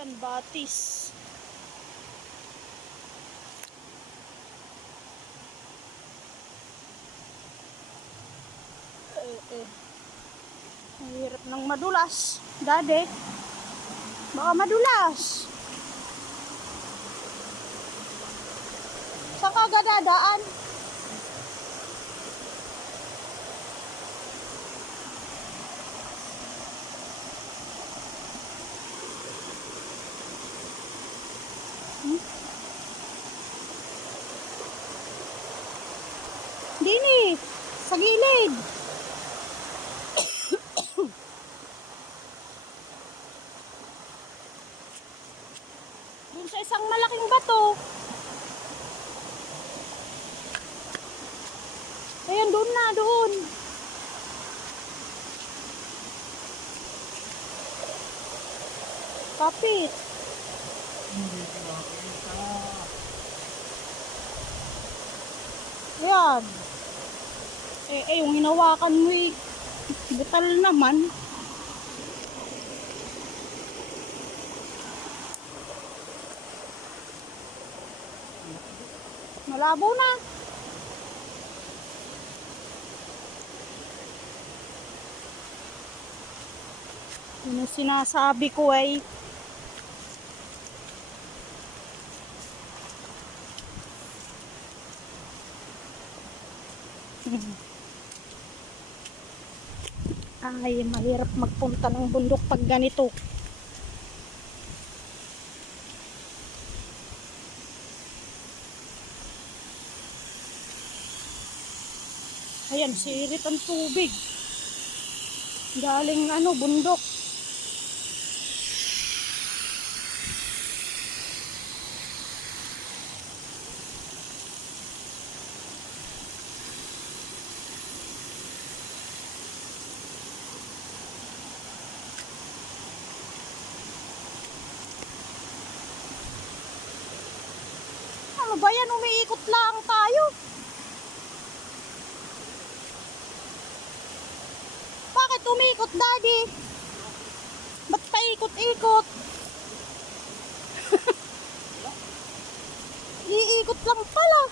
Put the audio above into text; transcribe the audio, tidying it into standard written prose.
Ayan, batis. Mahirap ng madulas. Dade, baka madulas. Saan ka dadaan? Dini, sa gilid. Dun sa isang malaking bato. Ayan, doon na, doon. Kapit. Ayan. Yung hinawakan mo eh. Butal naman. Malabo na. Yun ang sinasabi ko ay ay mahirap magpunta ng bundok pag ganito. Ayan, sirit ang tubig. Galing bundok. Ano ba yan? Umiikot lang tayo. Bakit umiikot, Daddy? Ba't paikot-ikot? Iikot lang pala.